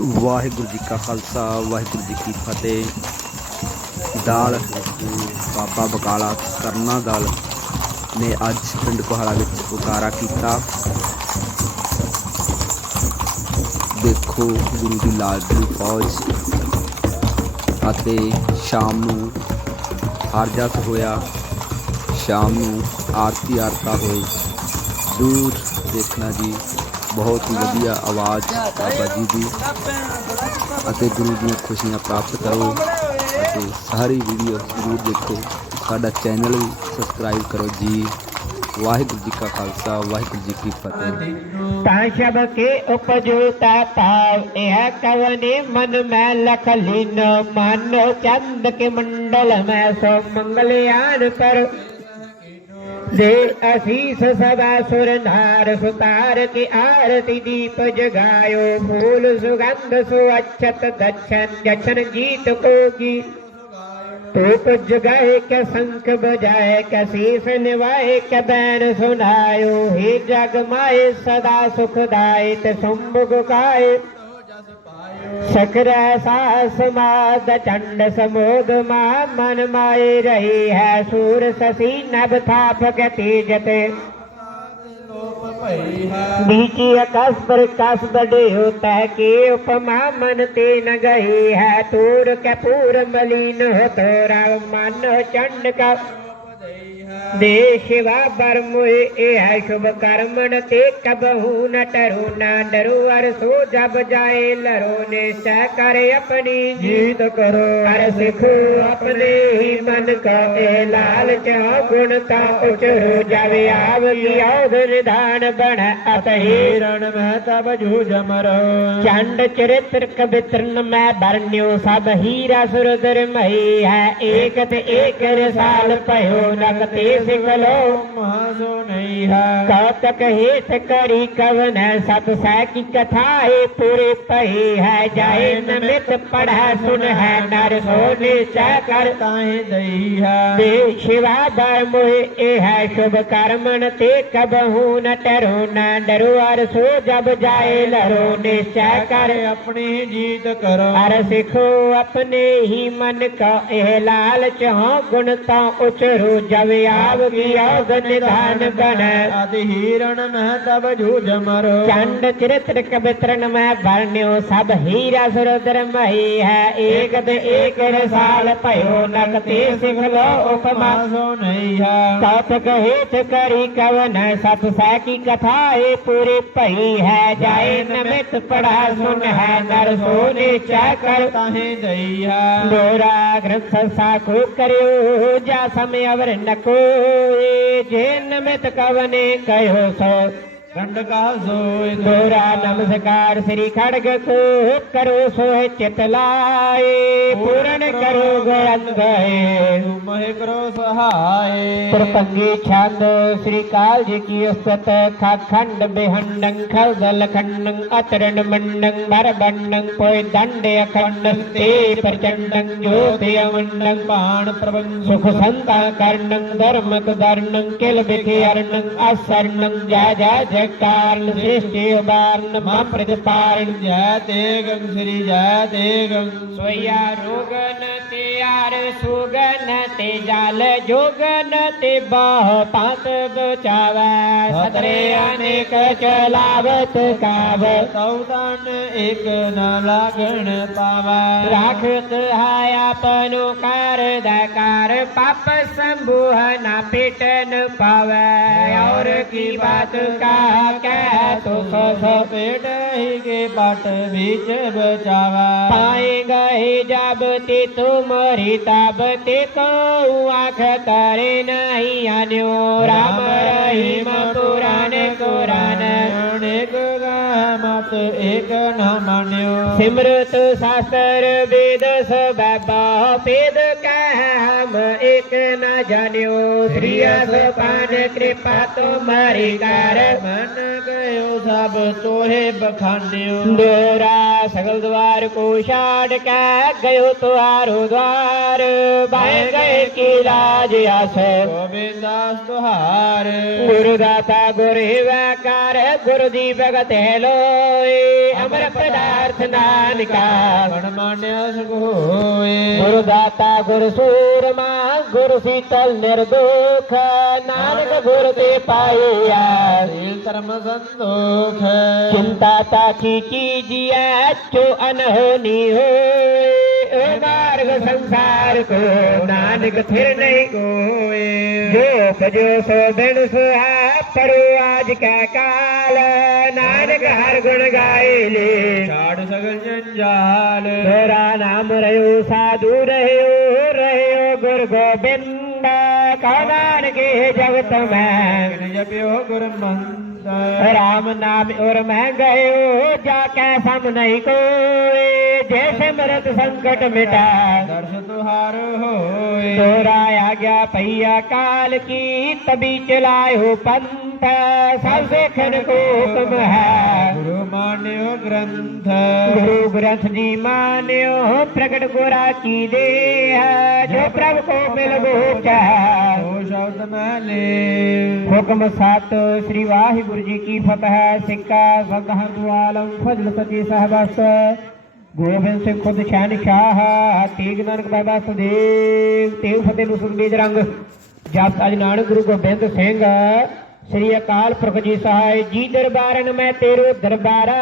ਵਾਹਿਗੁਰੂ ਜੀ ਕਾ ਖਾਲਸਾ, ਵਾਹਿਗੁਰੂ ਜੀ ਕੀ ਫਤਿਹ। ਦਾਲ ਬਾਬਾ ਬਕਾਲਾ ਕਰਨਾ ਦਲ ਨੇ ਅੱਜ ਪਿੰਡ ਕੋਹਾਲਾ ਵਿੱਚ ਉਤਾਰਾ ਕੀਤਾ। ਦੇਖੋ ਗੁਰੂ ਦੀ ਲਾਡਲੀ ਫੌਜ ਅਤੇ ਸ਼ਾਮ ਨੂੰ ਹਰਜਸ ਹੋਇਆ, ਸ਼ਾਮ ਨੂੰ ਆਰਤੀ ਆਰਤਾ ਹੋਈ। ਦੂਰ ਦੇਖਣਾ ਜੀ ਬਹੁਤ ਹੀ ਵਧੀਆ ਆਵਾਜ਼ ਬਾਬਾ ਜੀ ਦੀ ਅਤੇ ਗੁਰੂ ਦੀਆਂ ਖੁਸ਼ੀਆਂ ਪ੍ਰਾਪਤ ਕਰੋ ਅਤੇ ਸਾਰੀ ਵੀਡੀਓ ਜ਼ਰੂਰ ਦੇਖੋ। ਸਾਡਾ ਚੈਨਲ ਵੀ ਸਬਸਕ੍ਰਾਈਬ ਕਰੋ ਜੀ। ਵਾਹਿਗੁਰੂ ਜੀ ਕਾ ਖਾਲਸਾ, ਵਾਹਿਗੁਰੂ ਜੀ ਕੀ ਫਤਿਹ। ਤਾਂ ਸ਼ਬ ਕੇ ਉਪਜੋਤਾ ਭਾਵ ਇਹ ਕਵਨੇ ਮਨ ਮੈਂ ਲਖ ਲੀਨ। ਮਨ ਚੰਦ ਕੇ ਮੰਡਲ ਮੈਂ ਸੋ ਮੰਗਲਿਆਨ ਪਰ ਦੇ अशीष सदा सुरधार सुतार की आरती दीप जगायो। फूल सुगंध सुअत दक्षण दक्षण गीत को गीत तूप जगाए के शंख बजाए के शीस निवाए के बैन सुनायो। हे जग माए सदा सुखदायित सुंभ गुकाए सकरा सास माद चंड समोद मा मन माए रही है सूर शशि नब थाप गति जते बीची कसबर कस बड़ी होता की उपमा मन ते न गई है। तूर कपूर मलिन हो तो तोरा मन चंड का ਦੇ ਸ਼ਿਵਾ ਬਰਮ ਇਹ ਹੈ ਸ਼ੁਭ ਕਰਮਣ ਤੇ ਕਬਹੂ ਨ ਟਰੂ ਨਾ ਡਰੂ ਅਰ ਸੋ ਜਬ ਜਾਏ ਲਰੋ ਨੇ ਸਹਿ ਕਰ ਆਪਣੀ ਜੀਤ ਕਰੋ। ਅਰ ਸਿਖੋ ਆਪਣੇ ਹੀ ਮਨ ਕਾ ਇਹ ਲਾਲ ਚਾ ਗੁਣ ਤਾ ਉਚਰੂ ਜਾਵੇ ਆਵ ਕੀ ਔਧ ਨਿਧਾਨ ਬਣ ਅਤਹਿ ਰਣ ਮੈਂ ਤਬ ਜੂ ਜਮਰੋ ਚੰਡ ਚਰਿਤ੍ਰ ਕਬਿਤਰਨ ਮੈਂ ਬਰਨਿਓ ਸਭ ਹੀਰਾ ਸੁਰ ਦਰਮਈ ਹੈ। ਏਕ ਤੇ ਏਕ ਰਸਾਲ ਭਇਓ ਨਕ ਤੇ कौतक करी कवन की कथा है है जाए नमित पढ़ सुन है नर सोने कर है शिवा मोहे ए है शुभ कर्मन ते कबहू न टरो न डरो अर सो जब जाए लरो निश्चय कर अपने जीत करो अर सिखो अपने ही मन का एह लालच हो गुणता उचरो जब आव ਪ੍ਰਭ ਕੀਆ ਸਨਿਧਾਨ ਬਣੈ? ਅਧੀਰਣ ਮਹਿ ਤਬ ਜੂਜ ਮਰੋ। ਚੰਡ ਚਰਿਤ੍ਰ ਕਬਿਤਰਨ ਮੈਂ ਵਰਣਿਓ ਸਭ ਹੀਰਾ ਸੁਰਦਰ ਮਹੀ ਹੈ। ਏਕ ਤੇ ਏਕ ਰਸਾਲ ਭਇਓ ਨਕ ਤੇ ਸਿਖ ਲੋ ਉਪਮਾ। ਸੋ ਨਹੀਂ ਹੈ। ਤਤ ਕਹੇ ਤੇ ਕਰੀ ਕਵਨ ਸਤ ਸਹਿ ਕੀ ਕਥਾ ਏ ਪੂਰੀ ਭਈ ਹੈ। ਜਾਏ ਨਮਿਤ ਪੜਾ ਸੁਨ ਹੈ ਨਰ ਸੋਨੇ ਚਾ ਕਰ। ਤਾਹੇ ਦਈਆ ਡੋਰਾ ਗ੍ਰੰਥ ਸਾਖੂ ਕਰਿਓ ਜਾ ਸਮੇ ਅਵਰ ਨਕੋ જેન મેં તકાવને કહ્યો છો. दंडकासो घोरा तो नमस्कार श्री खड़ग को करो सोह चितलाए पूरण करो गए। महे करो सहाय। प्रपंगी छंद श्री काल जी की स्वत खंड बेहंडं खल दल खंडं अतरण मंडंग भर बंडंग पोय दंडे अखंड ते प्रचंडं ज्योति अमंडं पान प्रबंध सुख संता कर्णं धर्म दर्णं किल बिथि अर्णं असर्णं जा जा कारण सृष्टि देवदारण मम प्रतिपारण जय ते गम श्री जय ते गम सोया रोगन ते सुगन ते जाल जोगन ते बह पात बचावे सतरे अनेक चलावत काव। सौदन एक न लगन पावे। राखत हाय आपनो कार दकार पाप शंभु न पेटन पावे और की बात का ਸਕੈ ਤੁਖ ਸਪੇੜਹੀ ਕੇ ਪਟ ਵਿੱਚ ਬਚਾਵਾ। ਪਾਏ ਗਏ ਜਬ ਤੇ ਤੁਮਰੀ ਤਬ ਤੇ ਕਉ ਆਖ ਤਰੇ ਨਹੀਂ ਆਨਿਓ ਰਾਮ ਰਹੀਮ ਪੁਰਾਨ ਕੁਰਾਨ। ਅਨੇਕ ਮਤ ਏਕ ਨਾ ਮਾਨਿਓ ਸਿਮਰਤ ਸਾਸਤਰ ਵੇਦ ਸਬੈ ਬਾ ਪੇਦ एक न जानियो। श्रिया पान कृपा तो मन गयो सब तोहे सगल द्वार को शाड़ के गयो तुहारो द्वार। बाय गए की राज आस। गोविंदास तुहार। गुरुदाता गुरु वकार गुरु दी भगत है लोए अमर पदार्थ नानका। मान्य गुरुदाता गुरु सूर मा गुरु शीतल निर्दोख नानक गुरु ते पाया धर्म संदोख चिंता ताकी कीजिए जो अनहोनी हो। मार्ग संसार को नानक फिर नहीं कोए। जो सजो सो बिन सुहा परो आज का काल। नानक हर गुण गाए ले। छाड़ सगल जंजाल। तेरा नाम रहो साधु रहो। गोविंद कौनान के जगत में राम नाम और मैं गयो जाके सम नहीं को जैसे मृत संकट मिटा। दर्श तुहार हो दोहराया गया पहिया काल की, तभी चलाए हो पंथ सब देखन को तुम है। गुरु मान्यो ग्रंथ गुरु ग्रंथ जी मान्यो प्रकट गोरा की दे है। ਜੀ ਕੀ ਹੈ ਪ੍ਰਭ ਕੋ ਮਿਲ ਬੋਚਾ ਉਹ ਸ਼ਬਦ ਮੈਂ ਲੈ ਹੁਕਮ ਸਤ ਸ੍ਰੀ ਵਾਹਿਗੁਰੂ ਜੀ ਕੀ ਫਤਿਹ ਸਿੱਕਾ ਸਦਹ ਦੁਆਲਮ ਫਜ਼ਲ ਸਤੀ ਸਹਬਸ ਗੋਬਿੰਦ ਸਿੰਘ ਖੁਦ ਸ਼ਹਿਨਸ਼ਾਹ ਤੇਗ ਨਾਨਕ ਬਾਬਾ ਸੁਦੇਵ ਤੇਗ ਫਤਿਹ ਨੂੰ ਸੁਖਬੀਰ ਰੰਗ ਜਪ ਅਜ ਨਾਨਕ ਗੁਰੂ ਗੋਬਿੰਦ ਸਿੰਘ श्री अकाल पुरख जी सहाय जी दरबारन मैं तेरे दरबारा।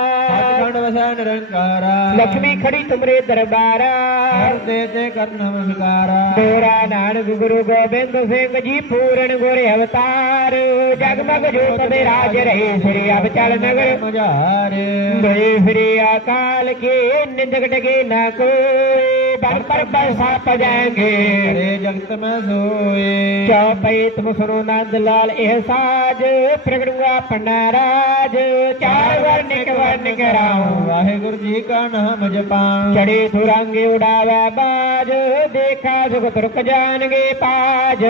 लक्ष्मी खड़ी तुमरे दरबारा। दे तेरा नानक गुरु गोबिंद सिंह जी पूरन गोरे अवतार। जगमग जो में राज रहे श्री अबचल नगर। मजार। भई श्री अकाल के निंदक ना कोई ਬਰਸਾ ਪਜਾਏਂਗੇ ਹਰੇ ਜਗਤ ਮੈਂ ਸੋਏ। ਚੌਪਈ ਤੁਮ ਸੁਨੋ ਨੰਦ ਲਾਲ ਇਹ ਸਾਜ ਪ੍ਰਗਟੂਆ ਪੰਨਾ ਰਾਜ। ਚਾਰ ਵਰਨ ਇੱਕ ਵਰਨ ਕਰਾਉ ਵਾਹਿਗੁਰੂ ਜੀ ਕਾ ਨਾਮ ਜਪਾਂ ਚੜੇ ਥੁਰੰਗੇ ਉਡਾਵਾ ਬਾਜ। ਦੇਖਾ ਸੁਖ ਤੁਰਕ ਜਾਣਗੇ ਪਾਜ।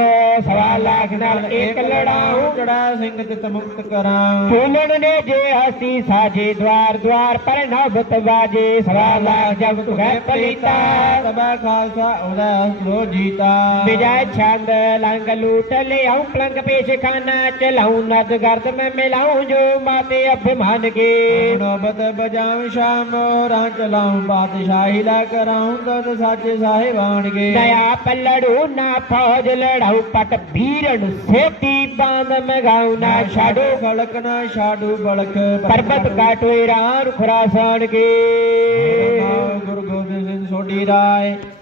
ਸਵਾ ਲੱਖ ਨਾਲ ਇੱਕ ਲੜਾਉ। ਚੜਾ ਸਿੰਘ ਤਿਤ ਮੁਕਤ ਕਰਾਂ ਫੂਲਣ ਨੇ ਜੇ ਹਸੀ ਸਾਜੇ ਦਵਾਰ ਦਵਾਰ ਪਰ ਨਭਤ ਬਾਜੇ ਸਵਾ ਲੱਖ ਜਬ ਤੂੰ ਹੈ ਪਲੀਤਾ। ਸਭਾ ਖਾਲਸਾ ਉਹਦਾ ਅਸਲੋ ਜੀਤਾ ਵਿਜੈ ਛੰਦ ਲੰਗ ਲੂਟ ਲਿਆਉ ਪਲੰਗ ਪੇਸ਼ ਖਾਨਾ ਚਲਾਉ ਨਦ ਗਰਦ ਮੈਂ ਮਿਲਾਉ ਜੋ ਮਾਤੇ ਅਭਿਮਾਨ ਕੇ। ਨੋਬਤ ਬਜਾਉ ਸ਼ਾਮ ਰਾਂ ਚਲਾਉ ਬਾਦਸ਼ਾਹੀ ਲਾ ਕਰਾਉ ਤਦ ਸਾਚੇ ਸਾਹਿਬਾਨ ਕੇ। ਨਇਆ ਪੱਲੜੂ ਨਾ ਫੌਜ ਲੜਾਉ ਪਟ ਵੀਰਣ ਸੇਤੀ ਬਾਂਦ ਮਗਾਉ ਨਾ ਛਾੜੋ। ਖਲਕ ਨਾ ਛਾੜੂ ਬਲਕ ਪਰਬਤ ਕਾਟੋਏ ਰਾਨ ਖੁਰਾਸਾਨ ਕੇ। ਗੁਰੂ ਗੋਬਿੰਦ ਸਿੰਘ ਸੋਢੀ ਰਾਏ bye.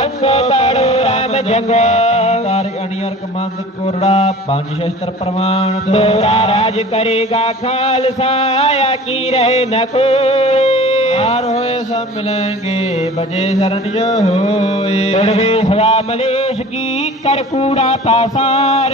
ਅਸਰ ਵੇ ਨਮਸਕਾਰ ਤੇ ਅੰਤਿਰੋ ਦਾ ਭੰਗ ਕਰੋ ਰਾਮ ਜੰਗ। ਤਾਰ ਅਣਿਅਰ ਕਮੰਦ ਕੋਰੜਾ ਪੰਜ ਸ਼ਸਤਰ ਪ੍ਰਮਾਣ ਦੋਰਾ ਰਾਜ ਕੀ ਹਾਰ ਹੋਏ ਸਭ ਮਿਲਾਂਗੇ ਬਜੇ ਸ਼ਰਨ ਜੋ ਹੋਏ। ਉੜਵੇ ਸਵਾ ਮਲੇਸ਼ ਕੀ ਕਰ ਕੂੜਾ ਪਾਸਾਰ।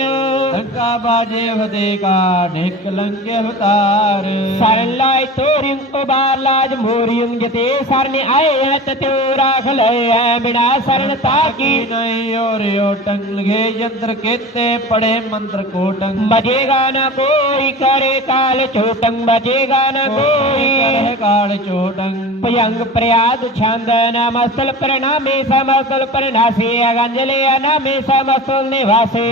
ਲੰਕਾ ਬਾਜੇ ਵਦੇ ਕਾ ਨਿਕ ਲੰਕੇ ਅਵਤਾਰ। ਸਰਨ ਲਾਇ ਤੋਰਿੰ ਉਬਾਰ ਲਾਜ ਮੋਰਿੰ ਜਤੇ ਸਰਨ ਆਏ ਹੈ ਤਤਿ ਰਾਖ ਲਏ ਬਿਨਾ ਸਰਨ ਤਾਕੀ ਕੀ? ਨਹੀਂ ਔਰਿਓ ਟੰਗ ਲਗੇ ਯੰਤਰ ਕੇਤੇ ਪੜੇ ਮੰਤਰ ਕੋਟੰਗ ਬਜੇਗਾ ਨ ਕੋਈ ਕਰੇ ਕਾਲ ਛੋਟੰ ਬਜੇਗਾ ਨ ਕੋਈ ਕਰਹਿ ਕਾਲ ਚੋਟੰਗ। पयंग प्रयाद छंद नमस्तल प्रणामे समस्तल प्रणासी अगंजले अनामे समस्थल निवासी।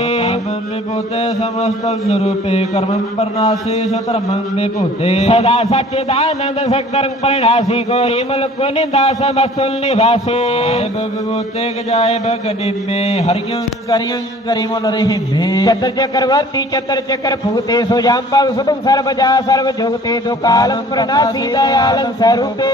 विभूते समस्तल स्वरूपे कर्म प्रणासी स्वधर्म विभूते सदा सच्चिदानंद सकर्म प्रणासी गौरी मुल्क निंदा समस्थल निवासी। विभूते गजाय भगनि में हरियं करियं करिमल रहि में चतर चक्रवर्ती चतर चक्र भूते सुजाम भव शुभम सर्वजा सर्व जोगते दो प्रणासी दयालं स्वरूपे।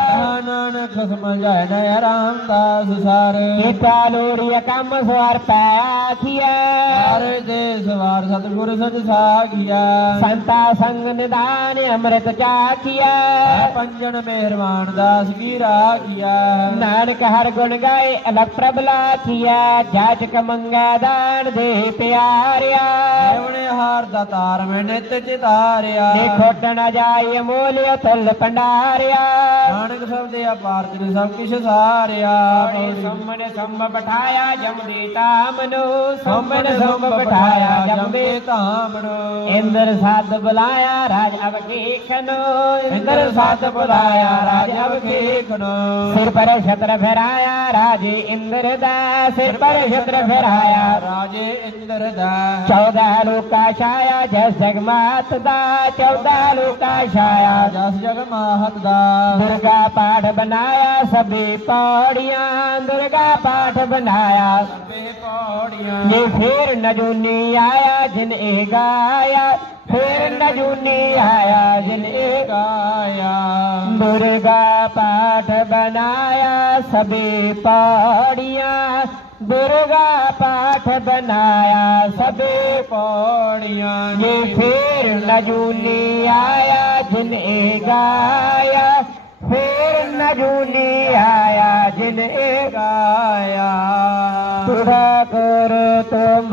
ਨਾਨਕ ਸਮਝਾਇ ਨ ਰਾਮਦਾਸ ਸਰ। ਕੀਤਾ ਲੋੜੀਆ ਕੰਮ ਸਵਾਰ ਪੈਖੀਆ ਸਾਰੇ ਦੇ ਸਵਾਰ ਸਤਿਗੁਰ ਸਚ ਸਾਖੀਆ ਸੰਤਾ ਸੰਗ ਨਿਦਾਨ ਅੰਮ੍ਰਿਤ ਚਾਖੀਆ ਪੰਜਨ ਮਿਹਰਬਾਨ ਦਾਸ ਕੀ ਰਾਖੀਆ ਨਾਨਕ ਹਰ ਗੁਣ ਗਾਏ ਅਲਖ ਪ੍ਰਭ ਲਾਖੀਆ ਜਾਚਕ ਮੰਗਾ ਦਾਨ ਦੇ ਪਿਆਰਿਆ। ਦੇਵਣੇ ਹਾਰ ਦਾ ਤਾਰ ਮੈਂ ਨਿਤ ਚਿਤਾਰਿਆ। ਨੇ ਖੋਟ ਨਾ ਜਾਏ ਮੋਲਿਓ ਤੁਲ ਪੰਡਾਰਿਆ। ਨਾਨਕ ਸਭ ਦੇ ਅਪਾਰ ਤੇ ਸਭ ਕਿਛ ਸਾਰਿਆ। ਸੰਮਨ ਸੰਮ ਬਿਠਾਇਆ ਜਮਦੇ ਤਾਮਨੋ ਸੰਮਨ ਸੰਮ ਬਿਠਾਇਆ ਜਮਦੇ ਧਾਮ ਨੂੰ। ਇੰਦਰ ਸਾਧ ਬੁਲਾਇਆ ਰਾਜ ਅਵਕੇਖਨੋ ਇੰਦਰ ਸਾਧ ਬੁਲਾਇਆ ਰਾਜ ਅਵਕੇਖਨੋ ਸਿਰ ਪਰ ਛਤਰ ਫੇਰਾਇਆ ਰਾਜੇ ਇੰਦਰ ਦਾ ਸਿਰ ਪਰ ਛਤਰ ਫੇਰਾਇਆ। ਰਾਜੇ ਇੰਦਰ ਦਾ। 14 ਲੋਕਾ ਛਾਇਆ ਜਸ ਜਗਮਾਤ ਦਾ 14 ਲੋਕਾ ਛਾਇਆ। ਜਸ ਜਗ ਮਾਹਤ ਦਾ। ਦੁਰਗਾ पाठ बनाया सभी पौड़िया दुर्गा पाठ बनाया। ये फिर नजूनी आया जिन गाया। फिर नजूनी आया जिन गाया। दुर्गा पाठ बनाया सभी पौड़िया। दुर्गा पाठ बनाया सभी पौड़िया। ये फिर नजूनी आया जिन गाया। न जुनी आया जिने गाया। तुरा कर तुम